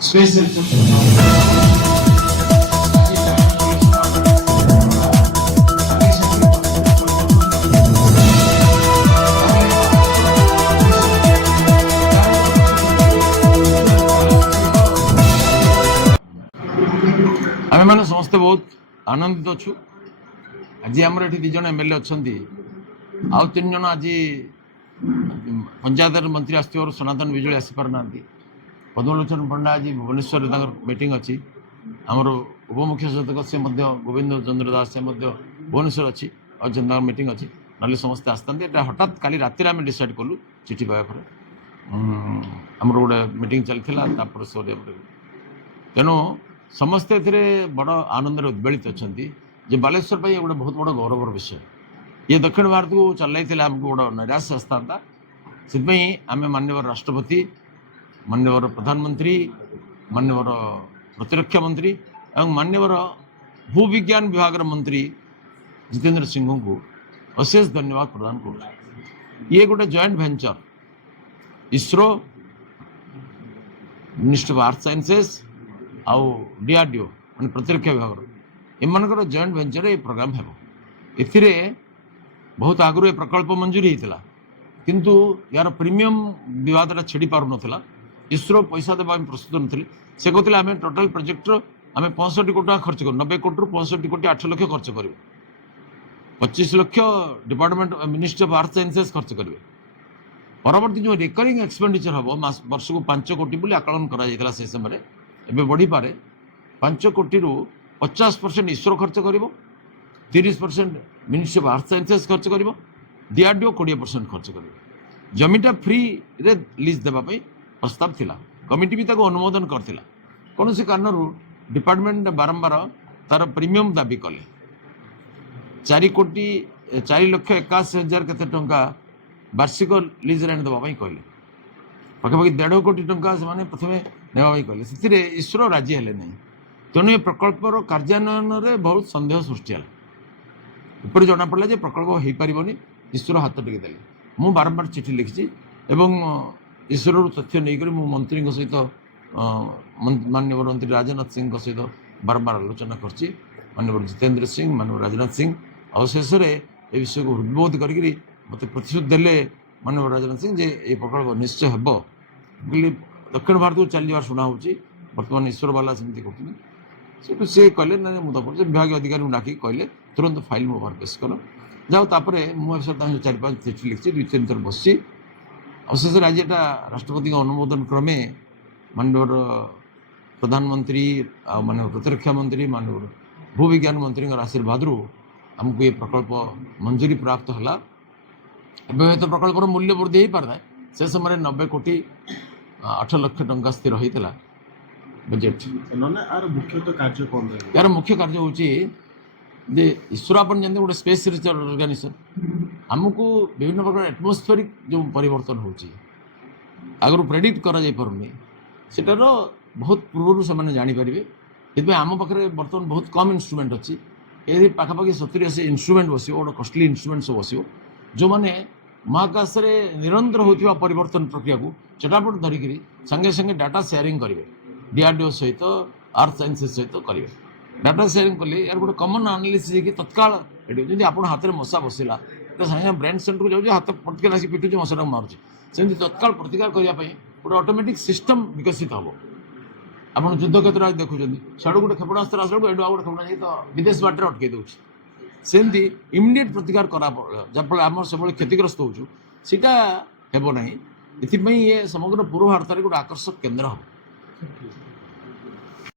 space आम मैंने समस्ते बहुत आनंदित अच्छु आज आमर ये दिज एमएलए अच्छा आउ 3 जन आज पंचायत मंत्री आसवर सनातन बिजुली आसीपार ना पद्मलोचन पंडा आज भुवनेश्वर मीटिंग अच्छी आमर उपमुख्य सचेतक से गोविंद चंद्र दास से भुवनेश्वर अच्छी और जनता मीटिंग अच्छी ना समस्ते आसता हठात काली राति आम डिसाइड कलु चिठी पाया आमर गोटे मीटिंग चलता तेणु समस्ते बड़ आनंद उद्वेलित अच्छा जे बालेश्वर गोटे बहुत बड़ गौरवर विषय ये दक्षिण भारत को चल आमको बड़ा निराश आसता से आम माननीय राष्ट्रपति माननीय प्रधानमंत्री माननीय प्रतिरक्षा मंत्री और माननीय भूविज्ञान विभाग मंत्री जितेंद्र सिंह को अशेष धन्यवाद प्रदान कर ये गोटे joint venture ISRO ministry of आर्थ साइंसेस आउ डीआरडीओ मान प्रतिरक्षा विभाग एमनकर जॉइंट वेंचर ये प्रोग्राम है एथिरे बहुत आगु ये प्रकल्प मंजूरी होता किंतु यार प्रीमियम विवाद छिड़ी पार नाला इसरो पैसा देवा प्रस्तुत नी से कहते आम टोटाल प्रोजेक्टर आम 65 कोटी खर्च कर 90 कोटी 65 कोटी 8 लाख खर्च करेंगे 25 लाख डिपार्टमेंट मिनिस्ट्री ऑफ आर्थ साइंसेस खर्च करेंगे परवर्ती जो रिकरिंग एक्सपेंडिचर हम वर्ष को 5 कोटी बोली आकलन करा से समय एवं बढ़ी पारे 5 कोटी 50% इसरो खर्च कर 30% मिनिस्ट्री ऑफ आर्थ साइंसेस खर्च कर डीआरडीओ 20% खर्च कर जमीटा फ्री रे लीज देवाई प्रस्ताव थिला कमिटी भी ताको अनुमोदन करथिला कौन से कारण डिपार्टमेंट बारंबार तार प्रीमियम दाबी कले 4 कोटी 4 लाख 81,000 केते टंका वार्षिक लीज रेंट देवाई कहले पाखापाखि 1.5 कोटी टंका से प्रथम नेवाई कहले से इसरो राजी हेले नहीं तेणु ये प्रकल्पर कार्यान्वयन में बहुत संदेह सृष्टि है ऊपर जना पड़ा जे प्रकल्प हो पारिबनी इसरो हाथ टेक देले मु बारंबार चिठी लिखी एवं इसरो तथ्य नहीं मु मंत्री सहित माननीय मंत्री राजनाथ सिंह सहित बारंबार आलोचना करछि माननीय जितेंद्र सिंह माननीय राजनाथ सिंह अवशेष ये विषय को हृदबोध करके मत प्रतिश्रुति देले माननीय राजनाथ सिंह जे ये प्रकल्प निश्चय हे बोली दक्षिण भारत को चल शुणा हो बर्तमान इसरो बाला सेमती कर सी कहले ना मुझे विभाग अधिकारी को डाक कहले तुरंत फाइल मो पार पेश कर जाओ तापर मुझे 4-5 चिठी लिखी 2-3 थर बस अवशेष आज यहाँ राष्ट्रपति अनुमोदन क्रमे माननीय प्रधानमंत्री माननीय प्रतिरक्षा मंत्री माननीय भूविज्ञान मंत्री आशीर्वाद आमको ये प्रकल्प मंजूरी प्राप्त है तो प्रकल्पर मूल्य वृद्धि हो पार से समय 90 कोटी 8 लाख टंका स्थिर होता बजेट यार मुख्य कार्य हूँ जे इसरो आप जानते गोटे स्पेस रिसर्च ऑर्गेनाइजेशन आमको विभिन्न प्रकार एटमोस्फेरिक जो परिवर्तन होची आगु प्रेडिक्ट करा जाय पारुनी सेटार बहुत पूर्व से जानीपर कि आम पाखे बर्तमान बहुत कम इन्स्ट्रुमेंट अच्छी ये पाखापाखि 70-80 इन्स्ट्रुमेंट बस गोटे कस्टली इन्स्ट्रुमेंट सब बस जो मैंने महाकाश में निरंतर होता परिवर्तन प्रक्रिया को चटापट धरिकी संगे संगे डाटा शेयरिंग करेंगे डीआरडीओ सहित आर्थ साइंसेस सहित करेंगे डाटा शेयरिंग कले यार गोटे कमन आनालिसिस तत्काल जब आप हाथ में मशा बसला तो सागे ब्रेन सेंटर को जाऊँ हाथ पटके आसिक पिटुचे मशाटा मारुचे सेमती तत्काल प्रतिकार करने गोटे ऑटोमेटिक सिस्टम विकसित हम आप युद्ध क्षेत्र देखुं साड़ू गोटे क्षेपणास्त्र आसला एडू आ गोटे क्षेपणा तो विदेश बाटर अटकई दूसरी सेमती इमिडिएट प्रतिकार करा जहाँफल आम सब क्षतिग्रस्त होचु सीटा हेब ना ये समग्र पूर्व भारत में गोटे आकर्षक केन्द्र हम